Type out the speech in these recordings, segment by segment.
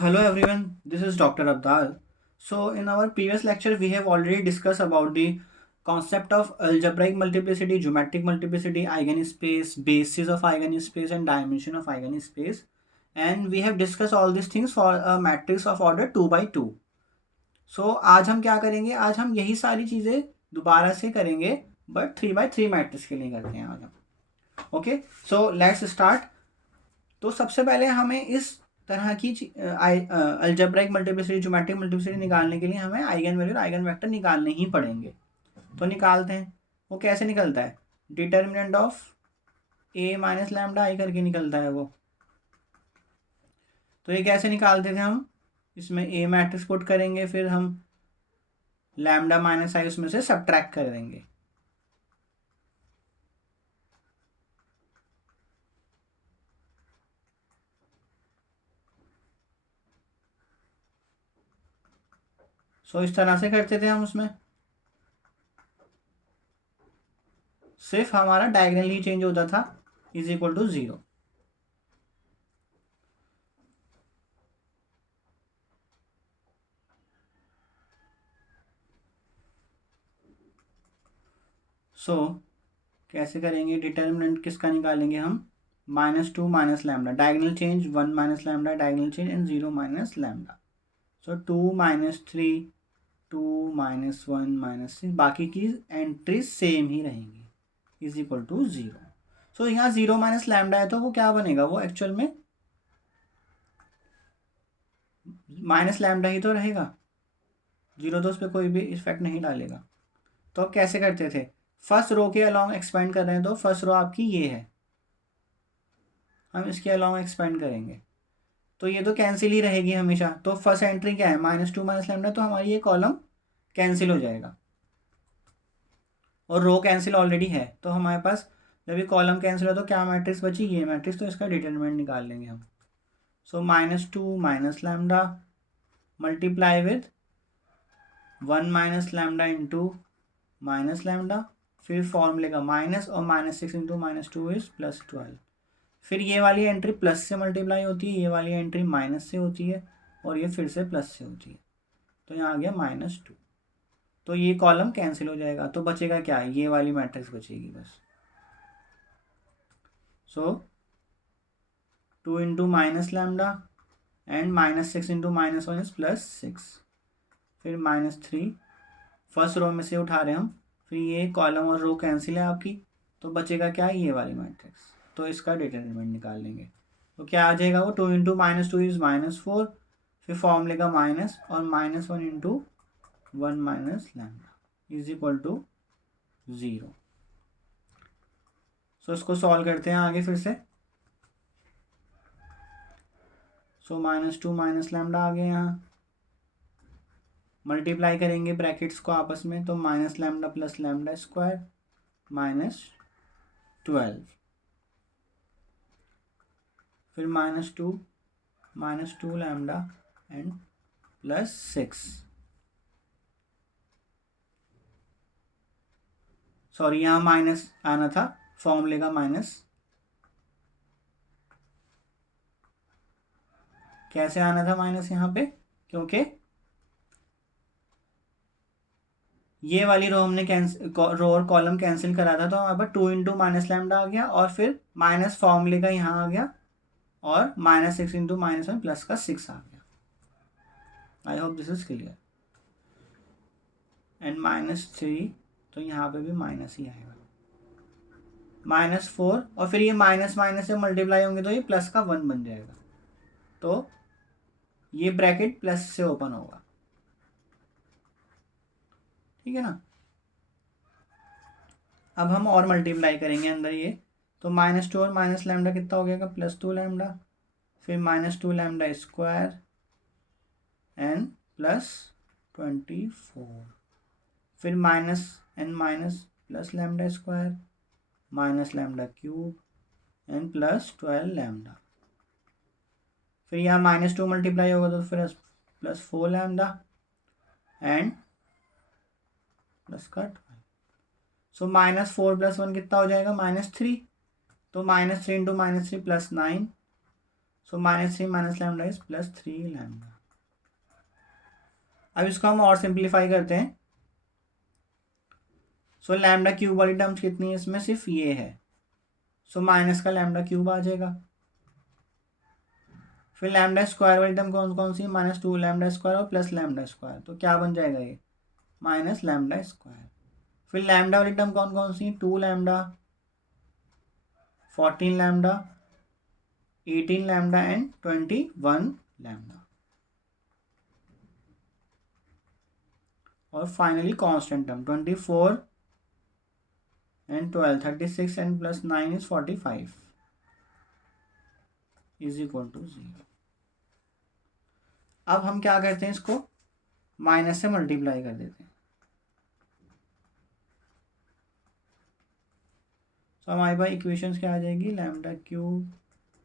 Hello everyone, this is Dr. Abdal. So in our previous lecture we have already discussed about the concept of algebraic multiplicity, geometric multiplicity, eigenspace, basis of eigenspace and dimension of eigenspace, and we have discussed all these things for a matrix of order 2 by 2. So आज हम क्या करेंगे, आज हम यही सारी चीज़ें दोबारा से करेंगे बट 3 by 3 मैट्रिक्स के लिए करते हैं आज हम. Okay, so let's start. तो सबसे पहले हमें इस तरह की अलजेब्रिक मल्टीप्लिसिटी, ज्योमेट्रिक मल्टीप्लिसिटी निकालने के लिए हमें आइगन वैल्यू और आइगन वेक्टर निकालने ही पड़ेंगे. तो निकालते हैं. वो कैसे निकलता है? Determinant of A minus lambda I करके निकलता है वो. तो ये कैसे निकालते थे हम? इसमें ए मैट्रिक्स पुट करेंगे, फिर हम लैम्डा माइनस आई उसमें से सब्ट्रैक्ट कर देंगे. सो इस तरह से करते थे हम. उसमें सिर्फ हमारा डायगनल ही चेंज होता था, इज इक्वल टू 0. सो कैसे करेंगे? डिटर्मिनेंट किसका निकालेंगे हम? -2 minus lambda, diagonal change 1 minus lambda diagonal change and 0 minus lambda. So 2 minus 3, 2 minus 1 minus 6, बाकी की एंट्रीज सेम ही रहेंगी, इज इक्वल टू 0. सो यहाँ 0 माइनस लैम्डा है तो वो क्या बनेगा? वो एक्चुअल में माइनस लैम्डा ही तो रहेगा. 0 तो उस पर कोई भी इफेक्ट नहीं डालेगा. तो अब कैसे करते थे? फर्स्ट रो के अलॉन्ग एक्सपेंड कर रहे हैं तो फर्स्ट रो आपकी ये है, हम इसके अलॉन्ग एक्सपेंड करेंगे तो ये तो कैंसिल ही रहेगी हमेशा. तो फर्स्ट एंट्री क्या है? -2 माइनस लैम्डा, तो हमारी ये कॉलम कैंसिल हो जाएगा और रो कैंसिल ऑलरेडी है. तो हमारे पास जब ये कॉलम कैंसिल हो तो क्या मैट्रिक्स बची? ये मैट्रिक्स. तो इसका डिटरमिनेंट निकाल लेंगे हम. सो -2 minus lambda multiply with 1 minus lambda into minus lambda, फिर फॉर्मूले का माइनस और -6 इंटू -2 इज +12. फिर ये वाली एंट्री प्लस से मल्टीप्लाई होती है, ये वाली एंट्री माइनस से होती है और ये फिर से प्लस से होती है. तो यहाँ आ गया -2. तो ये कॉलम कैंसिल हो जाएगा तो बचेगा क्या? ये वाली मैट्रिक्स बचेगी बस. सो 2 into minus lambda and -6 into -1 is +6, फिर -3. फर्स्ट रो में से उठा रहे हैं हम. फिर ये कॉलम और रो कैंसिल है आपकी, तो बचेगा क्या? ये वाली मैट्रिक्स. तो इसका डिटरमिनेंट निकाल लेंगे. तो क्या आ जाएगा? वो 2 इंटू -2 इज -4, फिर फॉर्मूले का माइनस और -1 into 1 minus lambda is equal to 0. So इसको सॉल्व करते हैं आगे फिर से. सो -2 माइनस लैम्डा आ गया. यहाँ मल्टीप्लाई करेंगे ब्रैकेट्स को आपस में, तो minus lambda plus lambda square -12, फिर -2 लैम्डा एंड +6. सॉरी, यहाँ माइनस आना था, फॉर्मूले का माइनस. कैसे आना था माइनस यहाँ पे? क्योंकि ये वाली रो हमने रो और कॉलम कैंसिल करा था, तो हमारे पास 2 इंटू माइनस लैम्डा आ गया और फिर माइनस फॉर्मूले का यहाँ आ गया और -6 इंटू -1 प्लस का 6 आ गया. I hope this is clear. And -3, तो यहाँ पे भी माइनस ही आएगा. -4 और फिर ये माइनस माइनस से मल्टीप्लाई होंगे तो ये प्लस का 1 बन जाएगा. तो ये ब्रैकेट प्लस से ओपन होगा. ठीक है ना? अब हम और मल्टीप्लाई करेंगे अंदर ये. तो -2 और माइनस लैम्डा कितना हो गया? +2 लैम्डा, फिर -2 लैम्डा स्क्वायर एन +24, फिर minus n minus plus lambda square minus lambda cube n +12 lambda. फिर यहाँ -2 मल्टीप्लाई होगा तो फिर +4 लैम्डा एंड प्लस का 12. सो -4 + 1 कितना हो जाएगा? -3. तो -3 into -3 +9 so -3 minus lambda is +3 lambda. अब इसको हम और सिंप्लीफाई करते हैं। सो लैम्डा क्यूब वाली टर्म्स कितनी है इसमें, सिर्फ ये है। सो माइनस का लैम्डा क्यूब आ जाएगा। फिर लैम्डा स्क्वायर वाली टर्म कौन कौन सी, -2 लैम्डा स्क्वायर और प्लस लैम्डा स्क्वायर, तो क्या बन जाएगा ये माइनस लैम्डा स्क्वायर। फिर लैम्डा वाली टर्म कौन कौन सी, 2 lambda, 14 lambda, 18 lambda and 21 lambda. और finally constant term 24 and 12, 36 and plus 9 is 45 is equal to 0। अब हम क्या करते हैं, इसको माइनस से मल्टीप्लाई कर देते हैं। तो हमारे पास इक्वेशंस क्या आ जाएगी, lambda cube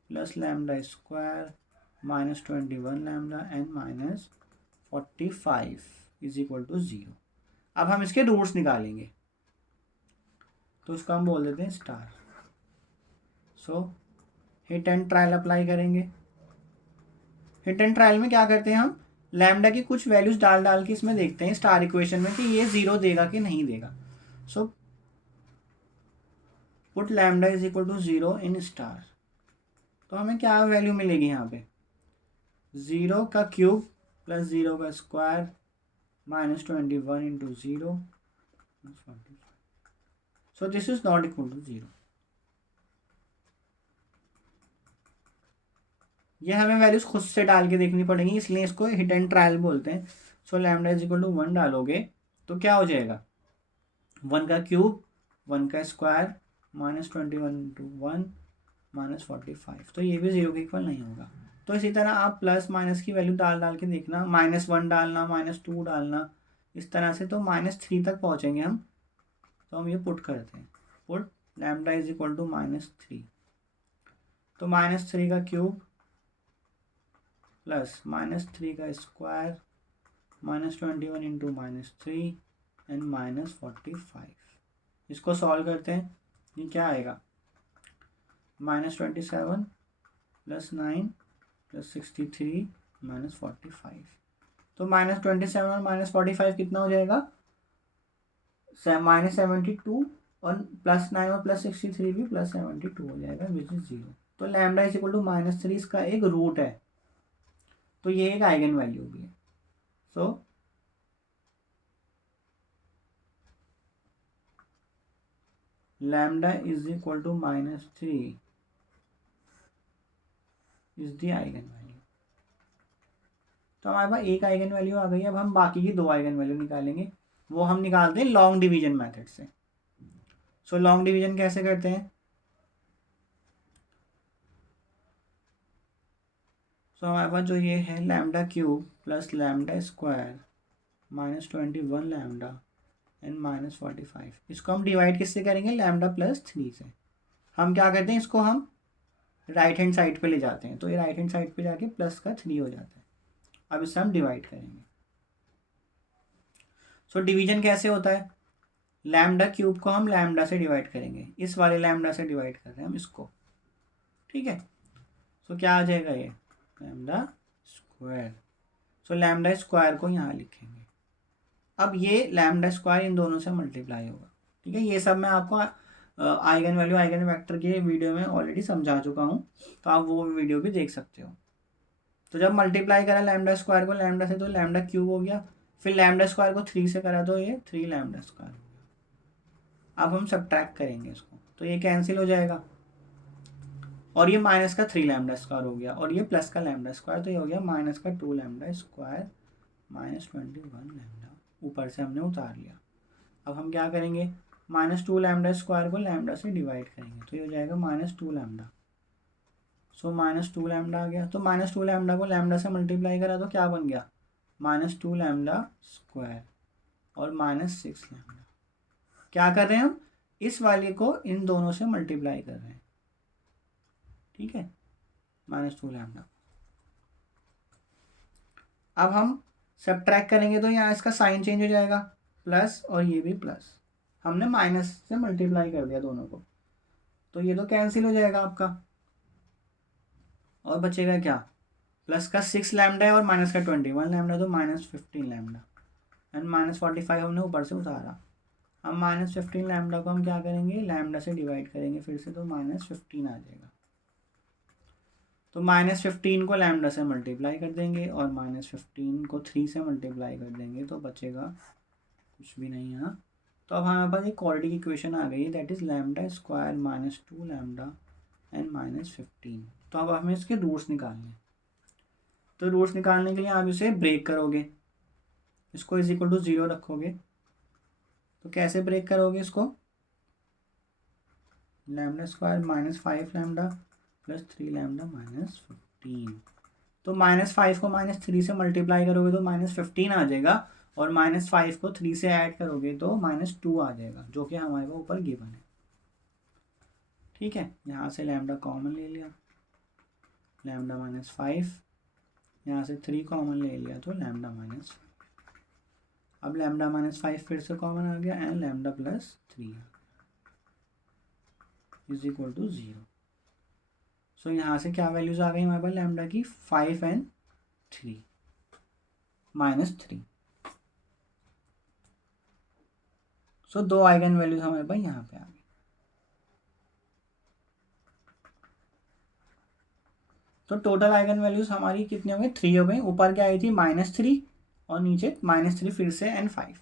plus lambda square -21 lambda and -45 is equal to 0। अब हम इसके रूट्स निकालेंगे, तो उसको हम बोल देते हैं star. So hit and trial apply करेंगे। हिट एंड ट्रायल में क्या करते हैं, हम लैम्डा की कुछ वैल्यूज डाल डाल के इसमें देखते हैं स्टार इक्वेशन में कि ये 0 देगा कि नहीं देगा। So put lambda is equal to 0 in star. तो हमें क्या वैल्यू मिलेगी यहाँ पे, 0 का क्यूब प्लस 0 का square -21 into 0। So this is not equal to 0। ये हमें वैल्यूज खुद से डाल के देखनी पड़ेंगी, इसलिए इसको हिट एंड ट्रायल बोलते हैं। So lambda is equal to 1 डालोगे तो क्या हो जाएगा, 1 का क्यूब 1 का स्क्वायर -21 इंटू 1 -45, तो ये भी 0 के इक्वल नहीं होगा। तो इसी तरह आप प्लस माइनस की वैल्यू डाल डाल के देखना, -1 डालना, -2 डालना, इस तरह से तो -3 तक पहुँचेंगे हम। तो हम ये पुट करते हैं, put lambda is equal to -3। तो -3 का क्यूब प्लस -3 का स्क्वायर -21 इंटू -3 एंड -45। इसको सॉल्व करते हैं, ये क्या आएगा, -27 प्लस 9 प्लस 63 -45। तो -27 और -45 कितना हो जाएगा, -72, और +9 और +63 भी +72 हो जाएगा, विच इज 0। तो लैम्डा इज इक्वल टू -3 इसका एक रूट है, तो ये एक आइगन वैल्यू भी है। So lambda is equal to -3 is the eigenvalue. तो हमारे पास एक आइगन वैल्यू आ गई। अब हम बाकी की 2 आइगन वैल्यू निकालेंगे, वो हम निकालते हैं लॉन्ग डिवीजन मेथड से। सो लॉन्ग डिवीजन कैसे करते हैं, सो हमारे पास जो ये है lambda cube plus lambda square -21 lambda and -45, इसको हम डिवाइड किससे करेंगे, लैम्डा प्लस 3 से। हम क्या करते हैं, इसको हम राइट हैंड साइड पे ले जाते हैं, तो ये राइट हैंड साइड पे जाके प्लस का 3 हो जाता है। अब इससे हम डिवाइड करेंगे। सो डिवीजन कैसे होता है, लैम्डा क्यूब को हम लैम्डा से डिवाइड करेंगे, इस वाले लैम्डा से डिवाइड कर रहे हैं हम इसको, ठीक है। सो क्या आ जाएगा, ये लैम्डा स्क्वायर। सो लैम्डा स्क्वायर को यहाँ लिखेंगे। अब ये लैम्डा स्क्वायर इन दोनों से मल्टीप्लाई होगा, ठीक है। ये सब मैं आपको आइगन वैल्यू आइगन वेक्टर के वीडियो में ऑलरेडी समझा चुका हूँ, तो आप वो वीडियो भी देख सकते हो। तो जब मल्टीप्लाई करा लैम्डा स्क्वायर को लैम्डा से, तो लैम्डा क्यूब हो गया, फिर लैम्डा स्क्वायर को 3 से करा तो ये 3 लैम्डा स्क्वायर हो गया। अब हम सब्ट्रैक्ट करेंगे इसको, तो ये कैंसिल हो जाएगा, और ये माइनस का 3 लैम्डा स्क्वायर हो गया, और ये प्लस का लैम्डा स्क्वायर, तो ये हो गया माइनस का 2 लैम्डा स्क्वायर -21 लैम्डा, ऊपर से हमने उतार लिया। अब हम क्या करेंगे, -2 लैम्डा स्क्वायर को लैम्डा से डिवाइड करेंगे, तो ये हो जाएगा -2 लैम्डा। सो -2 लैम्डा आ गया, तो -2 लैम्डा को लैम्डा से मल्टीप्लाई करा तो क्या बन गया, -2 लैम्डा स्क्वायर और -6 लैम्डा। क्या कर रहे हैं हम, इस वाले को इन दोनों से मल्टीप्लाई कर रहे हैं, ठीक है, -2 लैम्डा। अब हम सब्ट्रैक्ट करेंगे तो यहाँ इसका साइन चेंज हो जाएगा, प्लस और ये भी प्लस, हमने माइनस से मल्टीप्लाई कर दिया दोनों को, तो ये तो कैंसिल हो जाएगा आपका, और बचेगा क्या, प्लस का 6 लैम्डा है और माइनस का 21 लैम्डा, तो -15 लैम्डा एंड -45 हमने ऊपर से उतारा। अब -15 लैम्डा को हम क्या करेंगे, लैम्डा से डिवाइड करेंगे फिर से, तो -15 आ जाएगा। तो -15 को लैम्डा से मल्टीप्लाई कर देंगे और -15 को 3 से मल्टीप्लाई कर देंगे, तो बचेगा कुछ भी नहीं है। तो अब हमारे पास एक क्वाड्रेटिक इक्वेशन आ गई है, that is lambda square -2 lambda and -15। तो अब हमें इसके रूट्स निकालने हैं। तो रूट्स निकालने के लिए आप इसे ब्रेक करोगे, इसको इज इक्वल टू 0 रखोगे। तो कैसे ब्रेक करोगे इसको, lambda square -5 lambda plus 3 lambda -15। तो -5 को -3 से मल्टीप्लाई करोगे तो -15 आ जाएगा, और -5 को 3 से ऐड करोगे तो -2 आ जाएगा, जो कि हमारे को ऊपर गिवन है। ठीक है, यहाँ से लैम्डा कॉमन ले लिया, लैम्डा -5, यहाँ से 3 कॉमन ले लिया तो लैम्डा -5। अब लैम्डा -5 फिर से कॉमन आ गया and lambda +3 is equal to 0। So यहाँ से क्या वैल्यूज आ गई हमारे पास लैम्डा की, 5 एंड 3 -3। सो 2 आइगन वैल्यूज हमारे पास यहाँ पे आ गई। तो टोटल आइगन वैल्यूज हमारी कितनी हो गई, 3 हो गई। ऊपर क्या आई थी, -3 और नीचे -3 फिर से and 5।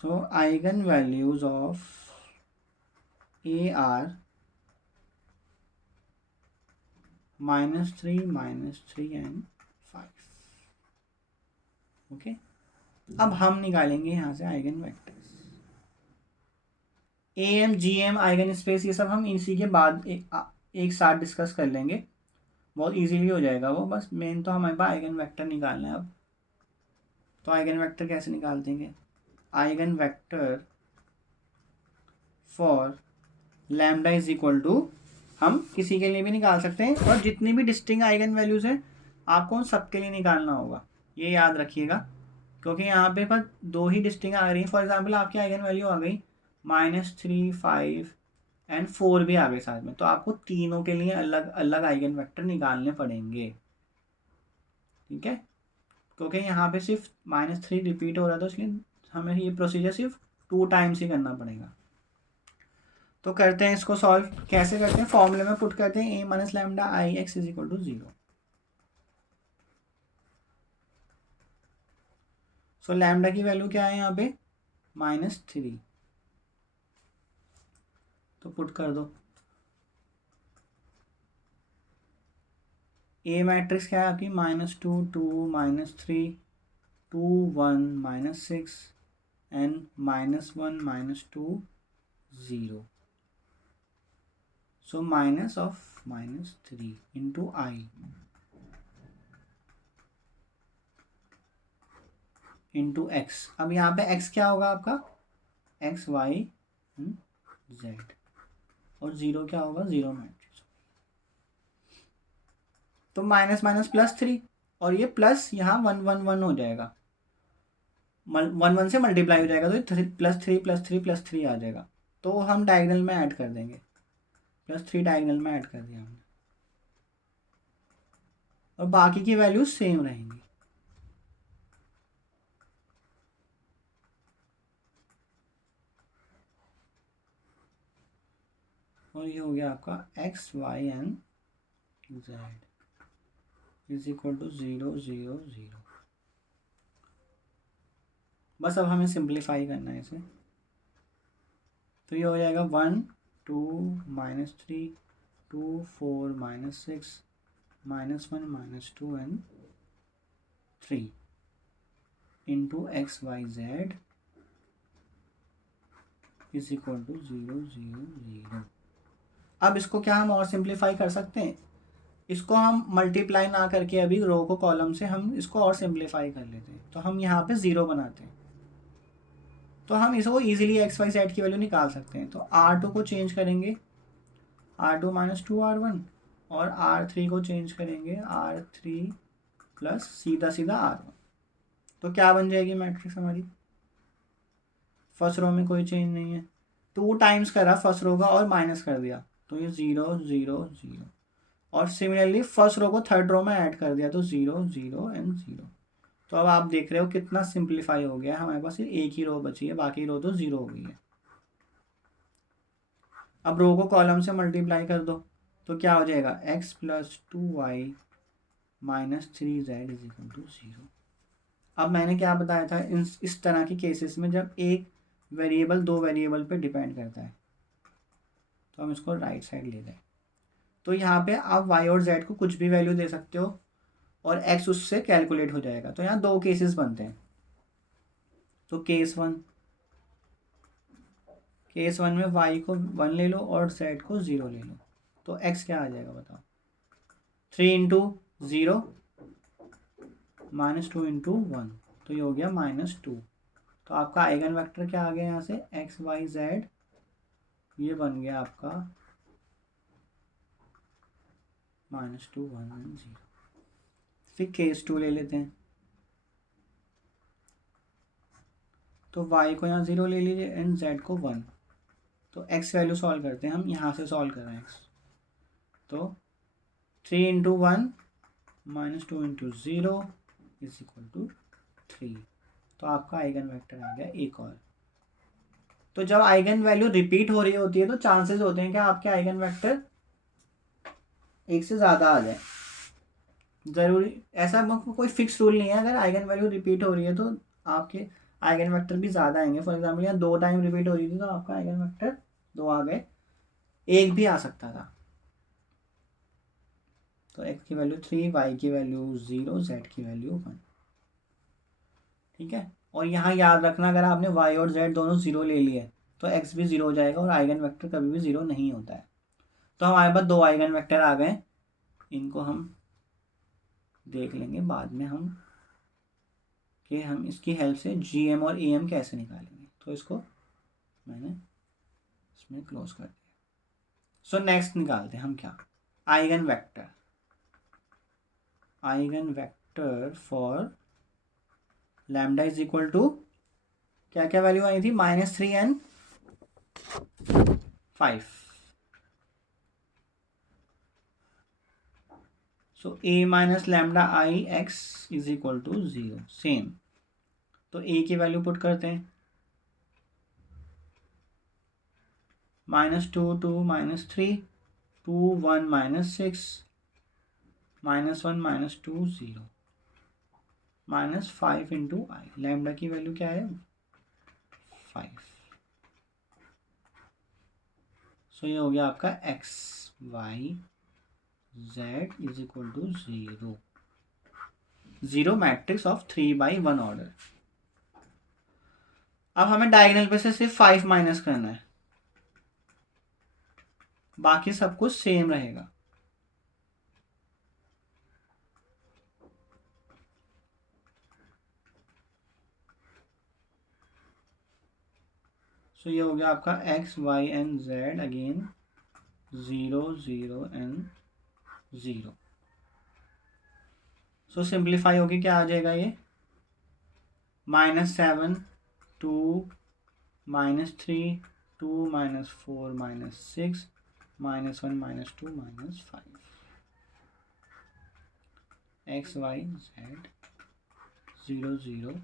So eigenvalues of A are -3 -3 and 5। Okay, अब हम निकालेंगे यहाँ से eigenvectors, A M G M eigenspace, ये सब हम इसी के बाद एक साथ डिस्कस कर लेंगे, बहुत इजीली हो जाएगा वो। बस मेन तो हमारे पास आइगन वेक्टर निकालना है अब। तो आइगन वेक्टर कैसे निकालते हैं, eigenvector for lambda is equal to, हम किसी के लिए भी निकाल सकते हैं, और जितनी भी डिस्टिंक्ट आइगन वैल्यूज हैं आपको उन सबके लिए निकालना होगा, ये याद रखिएगा, क्योंकि यहाँ पे बस 2 ही डिस्टिंक्ट आ रही हैं। फॉर एग्जांपल आपकी आइगन वैल्यू आ गई -3, 5 एंड 4 भी आ गए साथ में, तो आपको तीनों के लिए अलग अलग आइगन वेक्टर निकालने पड़ेंगे। ठीक है, क्योंकि यहाँ पे सिर्फ -3 रिपीट हो रहा था, इसलिए हमें ये प्रोसीजर सिर्फ 2 टाइम्स ही करना पड़ेगा। तो करते हैं इसको सॉल्व, कैसे करते हैं, फॉर्मूले में पुट करते हैं a - lambda I x is equal to 0। So lambda की वैल्यू क्या है यहाँ पे, -3, तो पुट कर दो। ए मैट्रिक्स क्या है आपकी, -2 2 -3 2 1 -6 and -1 -2 0। So minus of -3 into I into x. अब यहाँ पे x क्या होगा आपका, x y z, और 0 क्या होगा, 0 मैट्रिक्स। तो -+3, और ये प्लस यहाँ 1 1 1 हो जाएगा, 1 1 से मल्टीप्लाई हो जाएगा, तो +3 +3 +3 आ जाएगा। तो हम डायगोनल में ऐड कर देंगे, +3 डायगोनल में ऐड कर दिया हमने, और बाकी की वैल्यूज सेम रहेंगी। और ये हो गया आपका x y and z is equal to 0 0 0। बस अब हमें सिंप्लीफाई करना है इसे, तो ये हो जाएगा 1 2 -3 2 4 -6 -1 -2 and 3 into x y z is equal to 0 0 0। अब इसको क्या हम और सिंप्लीफाई कर सकते हैं, इसको हम मल्टीप्लाई ना करके अभी रो को कॉलम से हम इसको और सिंप्लीफाई कर लेते हैं, तो हम यहाँ पे 0 बनाते हैं, तो हम इसको इजीली एक्स वाई जेड की वैल्यू निकाल सकते हैं। तो R2 को चेंज करेंगे R2 - 2 R1, और R3 को चेंज करेंगे R3 प्लस सीधा सीधा R1। तो क्या बन जाएगी मैट्रिक्स हमारी, फर्स्ट रो में कोई चेंज नहीं है, 2 टाइम्स करा फर्स्ट रो का और माइनस कर दिया, तो ये 0 0 0, और सिमिलरली फर्स्ट रो को थर्ड रो में ऐड कर दिया तो 0 0 एंड 0। तो अब आप देख रहे हो कितना सिंप्लीफाई हो गया, हमारे पास सिर्फ एक ही रो बची है, बाकी रो तो 0 हो गई है। अब रो को कॉलम से मल्टीप्लाई कर दो तो क्या हो जाएगा, x plus 2y minus 3z is equal to 0। अब मैंने क्या बताया था, इस तरह की केसेस में जब एक वेरिएबल दो वेरिएबल पे डिपेंड करता है तो हम इसको राइट साइड ले लें। तो यहाँ पे आप y और z को कुछ भी वैल्यू दे सकते हो और x उससे कैलकुलेट हो जाएगा। तो यहाँ दो केसेस बनते हैं। तो केस वन में y को 1 ले लो और z को 0 ले लो, तो x क्या आ जाएगा बताओ, 3 इंटू 0 माइनस 2 इंटू 1, तो ये हो गया -2। तो आपका आइगन वेक्टर क्या आ गया यहाँ से, x y z, ये बन गया आपका -2 1 एंड 0। फिर केस 2 ले लेते हैं। तो y को यहाँ 0 ले लीजिए एंड z को 1। तो x वैल्यू सॉल्व करते हैं, हम यहाँ से सॉल्व कर रहे हैं x। तो 3 into 1 minus 2 into 0 is equal to 3। तो आपका आइगन वेक्टर आ गया एक और। तो जब आइगन वैल्यू रिपीट हो रही होती है तो चांसेस होते हैं कि आपके आइगन वेक्टर एक से ज़्यादा आ जाए। ज़रूरी ऐसा कोई फिक्स रूल नहीं है, अगर आइगन वैल्यू रिपीट हो रही है तो आपके आइगन वेक्टर भी ज़्यादा आएंगे। फॉर एग्जाम्पल यहाँ 2 टाइम रिपीट हो रही थी तो आपका आइगन वेक्टर 2 आ गए, एक भी आ सकता था। तो x की वैल्यू 3, y की वैल्यू 0, z की वैल्यू 1। ठीक है, और यहाँ याद रखना अगर आपने y और z दोनों 0 ले लिए तो x भी 0 हो जाएगा और आइगन वेक्टर कभी भी 0 नहीं होता है। तो हमारे पास दो आइगन वेक्टर आ गए, इनको हम देख लेंगे बाद में हम कि हम इसकी हेल्प से GM और AM कैसे निकालेंगे। तो इसको मैंने इसमें क्लोज कर दिया। सो नेक्स्ट निकालते हैं हम क्या, eigenvector for lambda is equal to, क्या क्या वैल्यू आई थी, -3 and 5। So a minus lambda I x is equal to 0 same. तो a की वैल्यू पुट करते हैं, -2 2 -3 2 1 -6 -1 -2 0 -5 इंटू आई। लैम्डा की वैल्यू क्या है, 5। सो ये हो गया आपका x y z is equal to 0 matrix of 3/1 order. अब हमें डायगोनल पे से सिर्फ 5 माइनस करना है, बाकी सब कुछ सेम रहेगा। सो ये हो गया आपका x y and z again 0 0 and 0। So simplify होके क्या आ जाएगा, ये -7 2 -3 2 -4 -6 -1 -2 -5 x y z 0 0।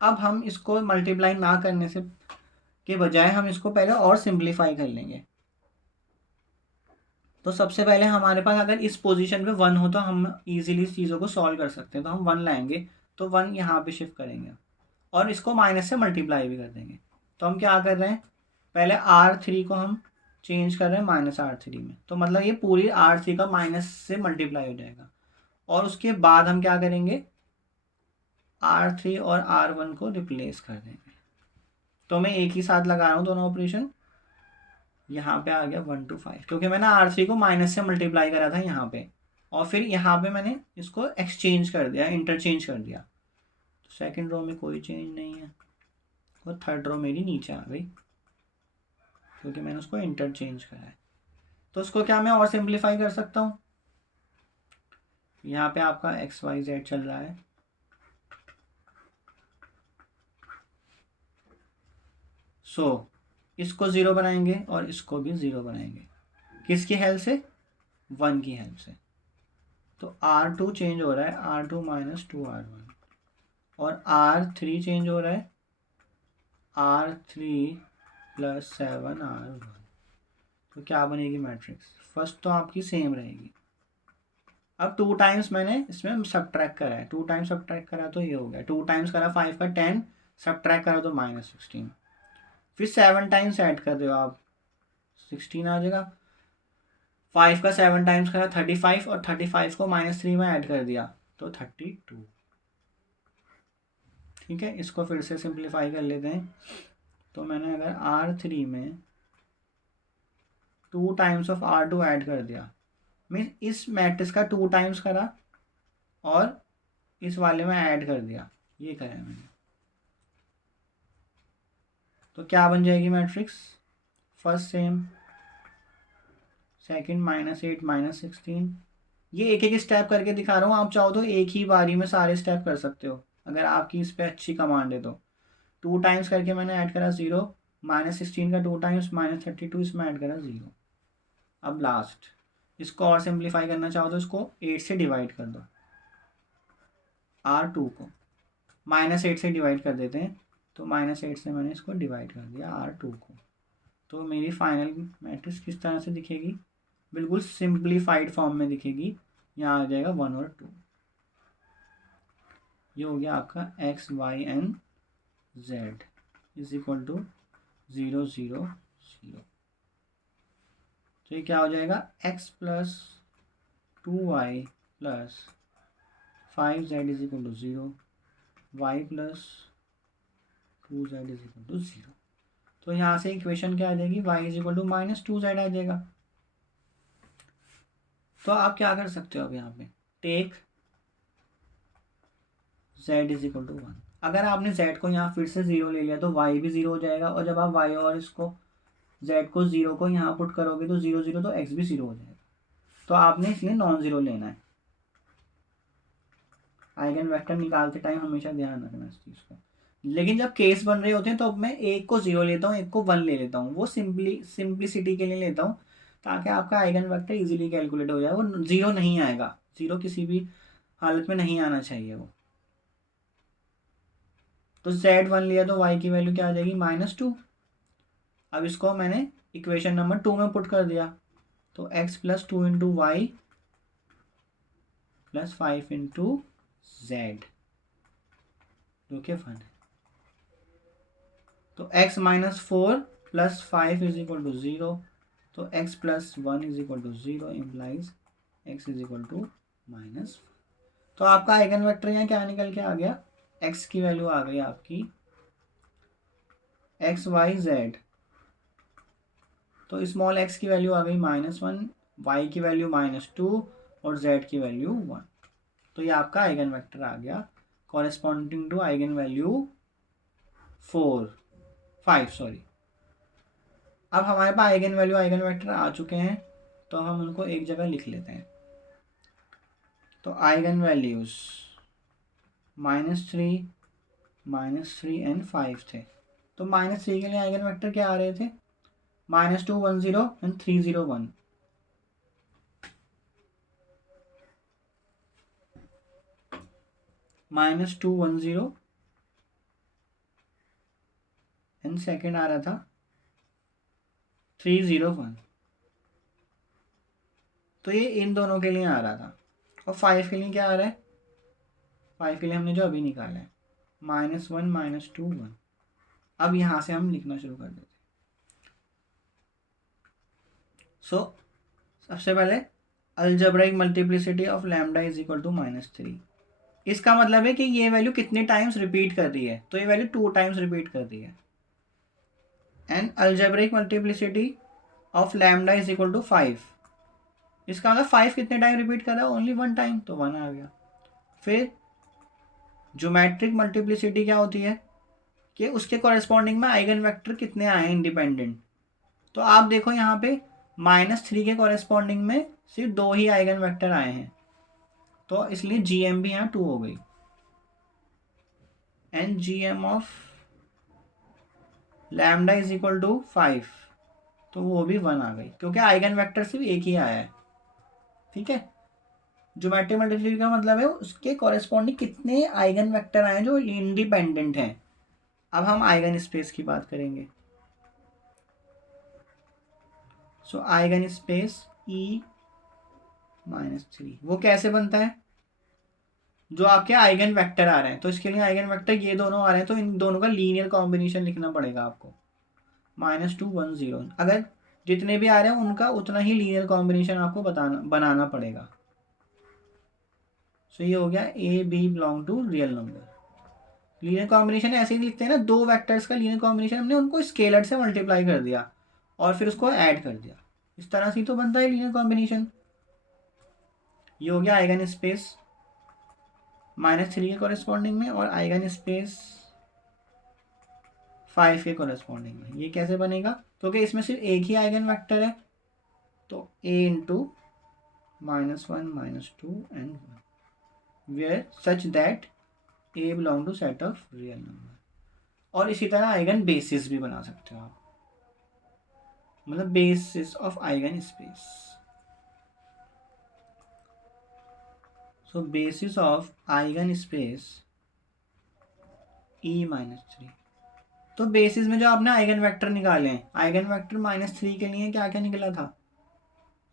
अब हम इसको मल्टीप्लाई ना करने से के बजाय हम इसको पहले और सिंप्लीफाई कर लेंगे। तो सबसे पहले हमारे पास अगर इस पोजीशन पे 1 हो तो हम इजीली चीज़ों को सॉल्व कर सकते हैं। तो हम 1 लाएंगे, तो 1 यहाँ पे शिफ्ट करेंगे और इसको माइनस से मल्टीप्लाई भी कर देंगे। तो हम क्या कर रहे हैं, पहले R3 को हम चेंज कर रहे हैं -R3 में, तो मतलब ये पूरी R3 का माइनस से मल्टीप्लाई हो जाएगा। और उसके बाद हम क्या करेंगे, R3 और R1 को रिप्लेस कर देंगे। तो मैं एक ही साथ लगा रहा हूँ दोनों ऑपरेशन। यहाँ पे आ गया 1 to 5, क्योंकि मैंने R3 को माइनस से मल्टीप्लाई करा था यहाँ पे, और फिर यहाँ पे मैंने इसको एक्सचेंज कर दिया, इंटरचेंज कर दिया। तो सेकंड रो में कोई चेंज नहीं है और थर्ड रो मेरी नीचे आ गई क्योंकि मैंने उसको इंटरचेंज करा है। तो उसको क्या मैं और सिंप्लीफाई कर सकता हूँ, यहाँ पे आपका x y z चल रहा है। सो इसको ज़ीरो बनाएंगे और इसको भी ज़ीरो बनाएंगे। किसकी हेल्प से? 1 की हेल्प से। तो R2 चेंज हो रहा है R2 माइनस 2R1 और R3 चेंज हो रहा है R3 प्लस 7R1। तो क्या बनेगी मैट्रिक्स? फर्स्ट तो आपकी सेम रहेगी। अब 2 टाइम्स मैंने इसमें सब्ट्रैक्ट करा है, 2 टाइम्स सब्ट्रैक्ट करा तो ये हो गया, 2 टाइम्स करा 5 का 10, सब्ट्रैक्ट करा तो -16। फिर 7 टाइम्स ऐड कर दो आप, 16 आ जाएगा। 5 का 7 टाइम्स करा 35 और 35 को -3 में ऐड कर दिया तो 32। ठीक है, इसको फिर से सिंप्लीफाई कर लेते हैं। तो मैंने अगर R3 में 2 टाइम्स ऑफ R2 ऐड कर दिया, मीन्स इस मैट्रिक्स का 2 टाइम्स करा और इस वाले में ऐड कर दिया, ये करा है मैंने। तो क्या बन जाएगी मैट्रिक्स? First sem, second -8 -16। ये एक एक स्टेप करके दिखा रहा हूँ, आप चाहो तो एक ही बारी में सारे स्टेप कर सकते हो अगर आपकी इस पर अच्छी कमांड है तो। 2 टाइम्स करके मैंने ऐड करा 0, -16 का 2 टाइम्स -32, इसमें ऐड करा 0। अब लास्ट, इसको और सिंप्लीफाई करना चाहो तो इसको 8 से डिवाइड कर दो, R2 को -8 से डिवाइड कर देते हैं। तो -8 से मैंने इसको डिवाइड कर दिया R2 को। तो मेरी फाइनल मैट्रिक्स किस तरह से दिखेगी? बिल्कुल सिंप्लीफाइड फॉर्म में दिखेगी। यहाँ आ जाएगा 1 और 2। ये हो गया आपका x, y and z is equal to 0 0 0। तो ये क्या हो जाएगा? x plus 2y plus 5z is equal to 0, y plus 2z is equal to 0। तो यहाँ से इक्वेशन क्या आ जाएगी? y is equal to -2z आ जाएगा। तो आप क्या कर सकते हो अब यहाँ पे? Take z is equal to 1। अगर आपने z को यहाँ फिर से 0 ले लिया तो y भी 0 हो जाएगा, और जब आप y और इसको z को 0 को यहाँ पुट करोगे तो 0 0 तो x भी 0 हो जाएगा। तो आपने इसलिए नॉन ज़ीरो लेना है। आइगन वेक्टर निकालते टाइम हमेशा ध्यान रखना इस चीज़ का। लेकिन जब केस बन रहे होते हैं तो अब मैं एक को 0 लेता हूँ, एक को 1 ले लेता हूँ। वो सिंप्लिसिटी के लिए लेता हूँ ताकि आपका आइगन वेक्टर इजीली कैलकुलेट हो जाए। वो 0 नहीं आएगा, 0 किसी भी हालत में नहीं आना चाहिए वो। तो z1 लिया तो y की वैल्यू क्या आ जाएगी? -2। अब इसको मैंने इक्वेशन नंबर 2 में पुट कर दिया तो x plus 2 into y plus 5 into z, जो कि 1 है। तो x -4 plus 5 is equal to 0। तो x plus 1 is equal to 0 implies x is equal to -4। तो आपका आइगन वेक्टर यहाँ क्या निकल के आ गया? x की वैल्यू आ गई आपकी x y z। तो स्मॉल x की वैल्यू आ गई -1, y की वैल्यू -2 और z की वैल्यू 1। तो ये आपका आइगन वेक्टर आ गया corresponding to eigenvalue 5 sorry. अब हमारे पास आइगन वैल्यू आइगन वेक्टर आ चुके हैं तो हम उनको एक जगह लिख लेते हैं। तो आइगन वैल्यूज -3 -3 एंड 5 थे। तो -3 के लिए आइगन वेक्टर क्या आ रहे थे? -2 1 0 एंड 3 0 1। -2 1 0 एंड सेकेंड आ रहा था 3 0 1। तो ये इन दोनों के लिए आ रहा था। और 5 के लिए क्या आ रहा है? 5 के लिए हमने जो अभी निकाला है -1 -2 1। अब यहाँ से हम लिखना शुरू कर देते हैं। सबसे पहले algebraic multiplicity of lambda is equal to -3। इसका मतलब है कि ये वैल्यू कितने टाइम्स रिपीट कर रही है? तो ये वैल्यू 2 टाइम्स रिपीट कर रही है। And algebraic multiplicity of lambda is equal to 5। इसका मतलब 5 कितने टाइम रिपीट कर रहा है? ओनली 1 टाइम, तो 1 आ गया। फिर ज्योमेट्रिक मल्टीप्लिसिटी क्या होती है कि उसके कॉरेस्पॉन्डिंग में आइगन वेक्टर कितने आए हैं इंडिपेंडेंट। तो आप देखो यहाँ पे -3 के कॉरेस्पॉन्डिंग में सिर्फ 2 ही आइगन वेक्टर आए हैं, तो इसलिए GM भी यहाँ 2 हो गई। And GM of lambda is equal to 5, तो वो भी 1 आ गई क्योंकि आइगन वेक्टर सिर्फ एक ही आया है। ठीक है, ज्योमेट्रिक मल्टीप्लिसिटी का मतलब है उसके कॉरेस्पॉन्डिंग कितने आइगन वेक्टर आए जो इंडिपेंडेंट हैं। अब हम आइगन स्पेस की बात करेंगे। सो आइगन स्पेस E-3 वो कैसे बनता है? जो आपके आइगन वेक्टर आ रहे हैं, तो इसके लिए आइगन वेक्टर ये दोनों आ रहे हैं, तो इन दोनों का लीनियर कॉम्बिनेशन लिखना पड़ेगा आपको। -2 1 0, अगर जितने भी आ रहे हैं उनका उतना ही लीनियर कॉम्बिनेशन आपको बनाना पड़ेगा। सो ये हो गया a b belong to real number. Linear combination ऐसे ही लिखते हैं ना, दो वेक्टर्स का लीनियर कॉम्बिनेशन हमने उनको स्केलर से मल्टीप्लाई कर दिया और फिर उसको ऐड कर दिया, इस तरह से तो बनता है लीनियर कॉम्बिनेशन। ये हो गया आइगन स्पेस -3 के कॉरेस्पॉन्डिंग में और आइगन स्पेस 5 के कॉरेस्पॉन्डिंग में। ये कैसे बनेगा? क्योंकि इसमें सिर्फ एक ही आइगन वेक्टर है, तो a into -1 -2 and 1 where such that a belong to set of real number. और इसी तरह आइगन बेसिस भी बना सकते हो आप, मतलब basis of eigen space. So basis of eigen space E-3। तो बेसिस में जो आपने आइगन वेक्टर निकाले हैं, आइगन वेक्टर -3 के लिए क्या क्या निकला था?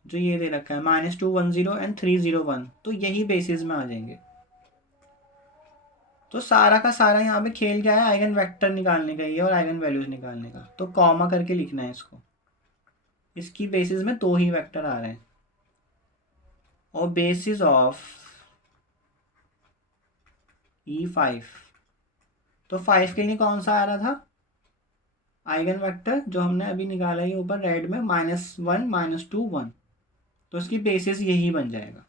जो ये दे रखा है -2 1 0 एंड 3 0 1, तो यही बेसिस में आ जाएंगे। तो सारा का सारा यहाँ पे खेल क्या है? आइगन वेक्टर निकालने का ही है और आइगन वैल्यूज निकालने का। तो कॉमा करके लिखना है इसको। इसकी बेसिस में दो ही वेक्टर आ रहे हैं और बेसिस ऑफ E5, तो 5 के लिए कौन सा आ रहा था आइगन वेक्टर जो हमने अभी निकाला है ऊपर रेड में? -1 -2 1, तो इसकी बेसिस यही बन जाएगा,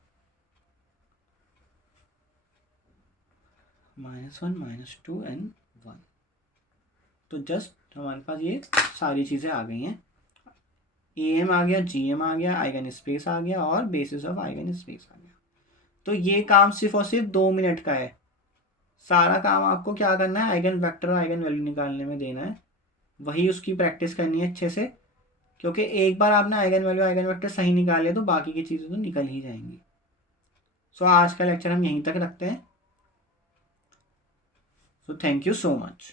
-1 -2 एंड 1। तो जस्ट हमारे पास ये सारी चीज़ें आ गई हैं। AM आ गया, GM आ गया, आइगन स्पेस आ गया और बेसिस ऑफ आइगन स्पेस आ गया। तो ये काम सिर्फ और सिर्फ 2 मिनट का है। सारा काम आपको क्या करना है? आइगन वेक्टर और आइगन वैल्यू निकालने में देना है, वही उसकी प्रैक्टिस करनी है अच्छे से, क्योंकि एक बार आपने आइगन वैल्यू आइगन वेक्टर सही निकाले तो बाकी की चीज़ें तो निकल ही जाएंगी। सो आज का लेक्चर हम यहीं तक रखते हैं। So thank you so much.